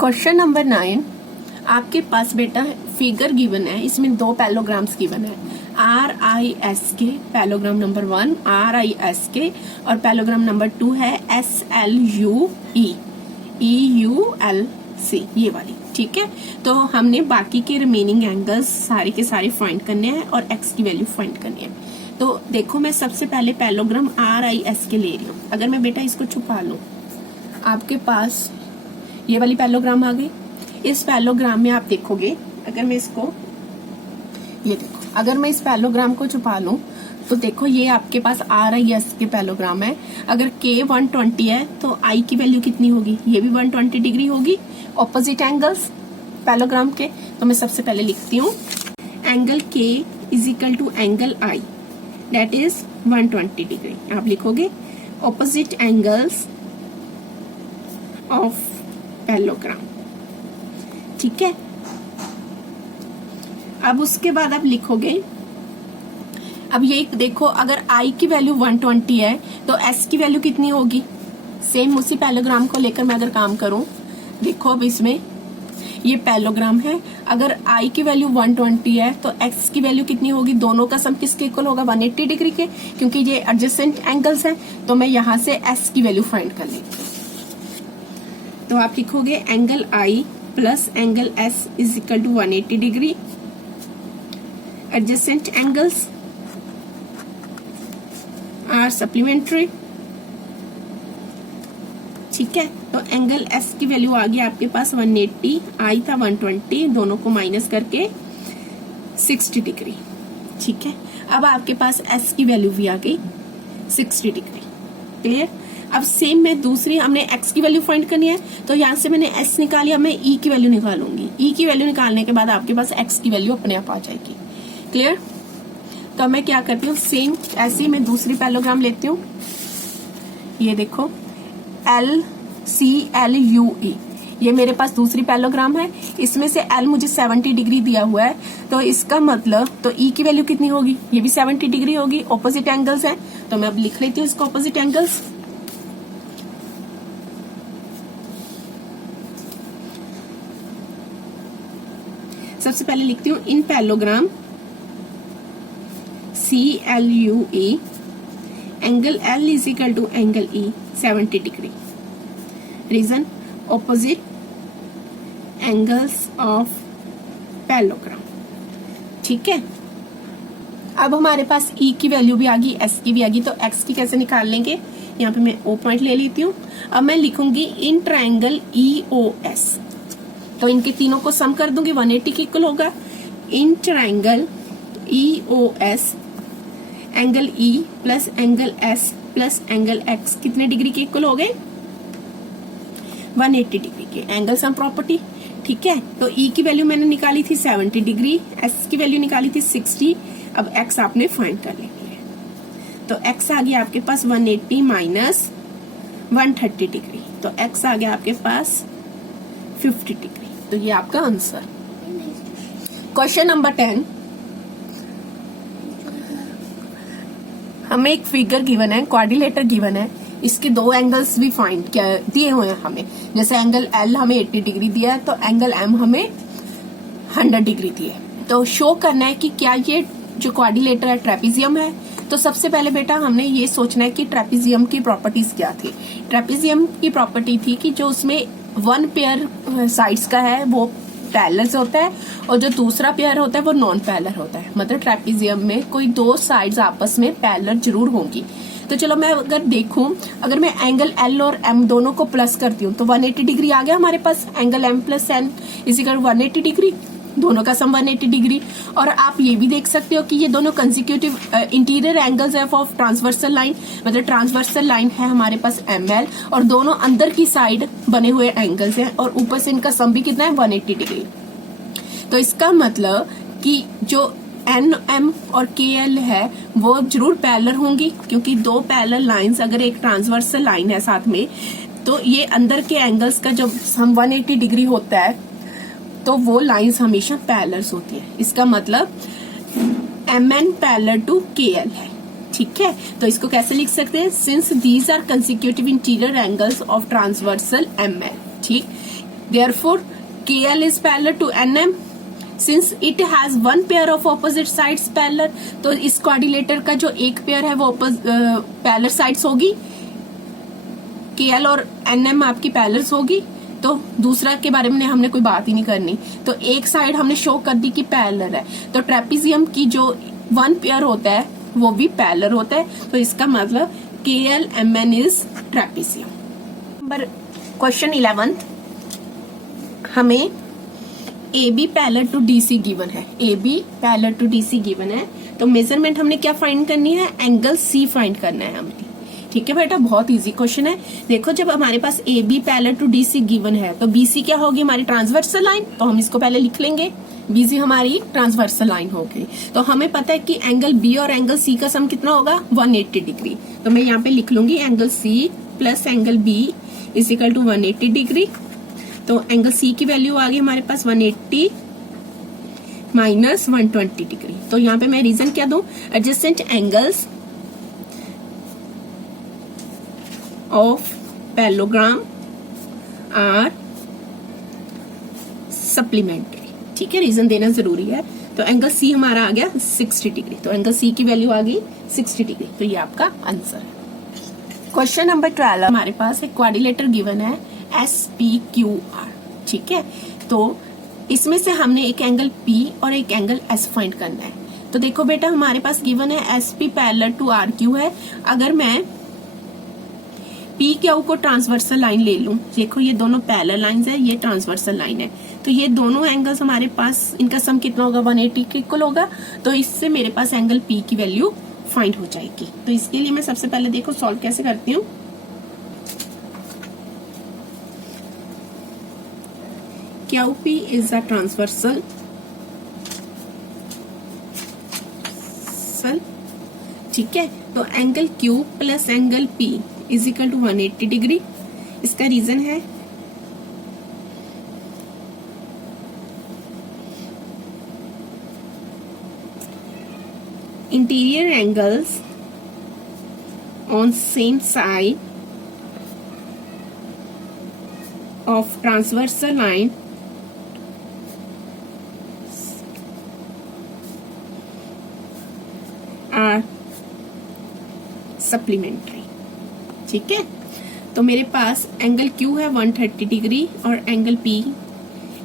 Question number 9, आपके पास बेटा figure given है, इसमें दो पैलोग्राम्स गिवन है, RISK पैलोग्राम नंबर 1 RISK और पैलोग्राम नंबर 2 है SLUE EULC, ये वाली। ठीक है, तो हमने बाकी के रिमेनिंग एंगल्स सारे के सारे फाइंड करने हैं और x की वैल्यू फाइंड करनी है। तो देखो मैं सबसे पहले पैलोग्राम RISK ले रही हूँ। अगर मैं बेटा इसको छुपा लूं, आपके पास ये वाली पैलोग्राम आ गई। इस पैलोग्राम में आप देखोगे, अगर मैं इसको, ये देखो, अगर मैं इस पैलोग्राम को छुपा लूं तो देखो ये आपके पास RIS के पैलोग्राम है। अगर K 120 है तो I की वैल्यू कितनी होगी, ये भी 120 डिग्री होगी, ऑपोजिट एंगल्स पैलोग्राम के। तो मैं सबसे पहले लिखती हूँ angle K is equal to angle I, that is 120 degree. आप लिखोगे ऑपोजिट एंगल्स ऑफ पैलोग्राम। ठीक है, अब उसके बाद आप लिखोगे, अब ये देखो अगर I की वैल्यू 120 है तो S की वैल्यू कितनी होगी। सेम उसी पैलोग्राम को लेकर मैं अगर काम करूं, देखो अब इसमें ये पैलोग्राम है, अगर I की वैल्यू 120 है तो X की वैल्यू कितनी होगी। दोनों का सम किसके इक्वल होगा, 180 डिग्री के, क्योंकि ये एडजेसेंट एंगल्स हैं। तो मैं यहां से S की वैल्यू फाइंड कर लेती हूँ। तो आप लिखोगे angle I plus angle S is equal to 180 degree. Adjacent angles are supplementary. ठीक है, तो एंगल S की वैल्यू आ गई आपके पास 180, I था 120, दोनों को माइनस करके 60 डिग्री। ठीक है, अब आपके पास S की वैल्यू भी आ गई 60 डिग्री। क्लियर। अब सेम मैं दूसरी, हमने x की वैल्यू फाइंड करनी है, तो यहां से मैंने s निकाली, अब मैं e की वैल्यू निकालूंगी। e की वैल्यू निकालने के बाद आपके पास x की वैल्यू अपने आप आ जाएगी। क्लियर। तो मैं क्या करती हूँ, सेम ऐसे ही मैं दूसरी पैलोग्राम लेती हूँ। ये देखो LCLUE, ये मेरे पास दूसरी पैलोग्राम है। इसमें से L मुझे 70 डिग्री दिया हुआ है, तो इसका मतलब तो E की वैल्यू कितनी होगी, ये भी 70 डिग्री होगी, ऑपोजिट एंगल्स हैं। तो मैं अब लिख लेती हूँ इसको ऑपोजिट एंगल्स। सबसे पहले लिखती हूँ in parallelogram CLUE angle L is equal to angle E 70 degree. Reason, opposite angles of parallelogram. ठीक है, अब हमारे पास E की वैल्यू भी आ गई, S की भी आ गई, तो X की कैसे निकाल लेंगे। यहाँ पे मैं O पॉइंट ले लेती हूँ। अब मैं लिखूंगी इन ट्रायंगल EOS, तो इनके तीनों को सम कर दूंगी, 180 के इक्वल होगा। In triangle EOS angle E plus angle S plus angle X कितने डिग्री के इक्वल हो गए, 180 डिग्री के। Angle sum property. ठीक है, तो E की वैल्यू मैंने निकाली थी 70 डिग्री, S की वैल्यू निकाली थी 60। अब X आपने फाइंड कर लेनी है, तो X आ गया आपके पास 180 माइनस 130 डिग्री, तो X आ गया आपके पास 50 डिग्री। तो ये आपका आंसर। क्वेश्चन नंबर 10, हमें एक फिगर गिवन है, क्वाड्रिलेटर गिवन है, इसके दो एंगल्स भी फाइंड दिए हुए हैं हमें। जैसे एंगल L हमें 80 डिग्री दिया है, तो एंगल M हमें 100 डिग्री दिए। तो शो करना है कि क्या ये जो क्वाड्रिलेटर है ट्रेपेजियम है। तो सबसे पहले बेटा हमने ये सोचना है कि ट्रेपेजियम की प्रॉपर्टीज क्या थी। ट्रेपेजियम की प्रॉपर्टी थी कि जो उसमें वन पेयर साइड्स का है वो पैरेलल से होता है, और जो दूसरा पेयर होता है वो नॉन पैरेलल होता है। मतलब ट्रेपेजियम में कोई दो साइड्स आपस में पैरेलल जरूर होंगी। तो चलो मैं अगर देखूं, अगर मैं एंगल L और M दोनों को प्लस करती हूँ तो 180 डिग्री आ गया हमारे पास। Angle M plus N is equal 180 degree, दोनों का सम 180 डिग्री। और आप ये भी देख सकते हो कि ये दोनों कंसेक्यूटिव इंटीरियर एंगल्स है ऑफ ट्रांसवर्सल लाइन। मतलब ट्रांसवर्सल लाइन है हमारे पास ML, और दोनों अंदर की साइड बने हुए एंगल्स हैं, और ऊपर से इनका सम भी कितना है, 180 डिग्री। तो इसका मतलब कि जो NM और KL है वो जरूर पैरेलल होंगी, क्योंकि दो पैरेलल लाइंस, अगर एक ट्रांसवर्सल लाइन है साथ में, तो ये अंदर के एंगल्स का जब सम 180 डिग्री होता है तो वो लाइंस हमेशा पैरेलल होती है। इसका मतलब MN पैरेलल टू KL है। ठीक है, तो इसको कैसे लिख सकते हैं, since these are consecutive interior angles of transversal ML। ठीक, therefore KL is parallel to NM since it has one pair of opposite sides parallel। तो इस क्वाड्रिलेटर का जो एक पेयर है वो पैरेलल साइड्स होगी, KL और NM आपकी पैरेलल्स होगी। तो दूसरा के बारे में हमने कोई बात ही नहीं करनी। तो एक साइड हमने शो कर दी कि पैरेलल है, तो ट्रेपेजियम की जो वन पेयर होता है वो भी पैरेलल होता है। तो इसका मतलब KLMN is trapezium. Number question 11, हमें AB parallel to DC given है। AB parallel to DC given है, तो मेजरमेंट हमने क्या फाइंड करनी है, एंगल C फाइंड करना है हमने। ठीक है बेटा, बहुत इजी क्वेश्चन है। देखो जब हमारे पास AB parallel to DC given है तो BC क्या होगी, हमारी ट्रांसवर्सल लाइन। तो हम इसको पहले लिख लेंगे, BC हमारी ट्रांसवर्सल लाइन हो गई। तो हमें पता है कि एंगल B और एंगल C का सम कितना होगा, 180 डिग्री। तो मैं यहाँ पे लिख लूंगी angle C plus angle B is equal to 180 degree. तो एंगल C की वैल्यू आ गई हमारे पास 180 माइनस 120 डिग्री। तो यहाँ पे मैं रीजन क्या दूं, adjacent angles of parallelogram are supplementary। ठीक है, रीजन देना जरूरी है। तो एंगल C हमारा आ गया 60 डिग्री। तो एंगल C की वैल्यू आ गई 60 डिग्री। तो ये आपका आंसर है। क्वेश्चन नंबर 12, हमारे पास एक क्वाड्रिलेटर गिवन है SPQR। ठीक है, तो इसमें से हमने एक एंगल P और एक एंगल S फाइंड करना है। तो देखो बेटा हमारे पास गिवन है SP पैरेलल टू RQ है। अगर मैं PQ को ट्रांसवर्सल लाइन ले लूं, देखो ये दोनों पैरेलल लाइंस है, ये ट्रांसवर्सल लाइन है, तो ये दोनों एंगल्स हमारे पास इनका सम कितना होगा, 180 के इक्वल होगा। तो इससे मेरे पास एंगल P की वैल्यू फाइंड हो जाएगी। तो इसके लिए मैं सबसे पहले देखो सॉल्व कैसे करती हूँ। QP इज अ ट्रांसवर्सल, ठीक है। तो angle Q plus angle P is equal to 180 degree. इसका रीजन है interior angles on same side of transversal line are supplementary. ठीक है, तो मेरे पास एंगल Q है 130 डिग्री और angle P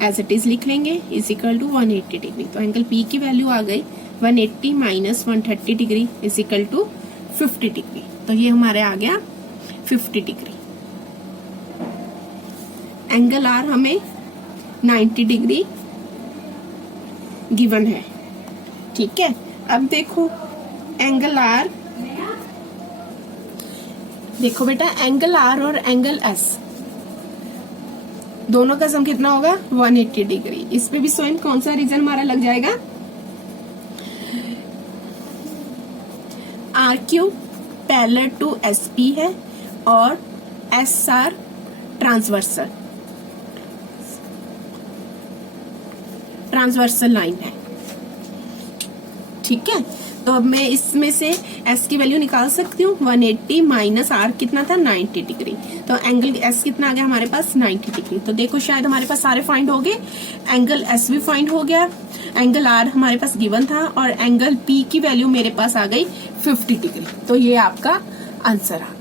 as it is लिख लेंगे इज इक्वल टू 180 डिग्री। तो एंगल P की वैल्यू आ गई 180 minus 130 degree is equal to 50 degree. तो ये हमारे आ गया 50 डिग्री। एंगल R हमें 90 डिग्री गिवन है। ठीक है, अब देखो एंगल R, देखो बेटा एंगल R और एंगल S दोनों का सम कितना होगा, 180 डिग्री। इस पे भी स्वयं कौन सा रीजन हमारा लग जाएगा, RQ पैरेलल टू SP है और SR ट्रांसवर्सल लाइन है। ठीक है, तो अब मैं इसमें से S की वैल्यू निकाल सकती हूँ। 180 माइनस R कितना था, 90 डिग्री। तो एंगल S कितना आ गया हमारे पास, 90 डिग्री। तो देखो शायद हमारे पास सारे फाइंड हो गए। एंगल S भी फाइंड हो गया, एंगल R हमारे पास गिवन था और एंगल P की वैल्यू मेरे पास आ गई 50 डिग्री। तो ये आपका आंसर आ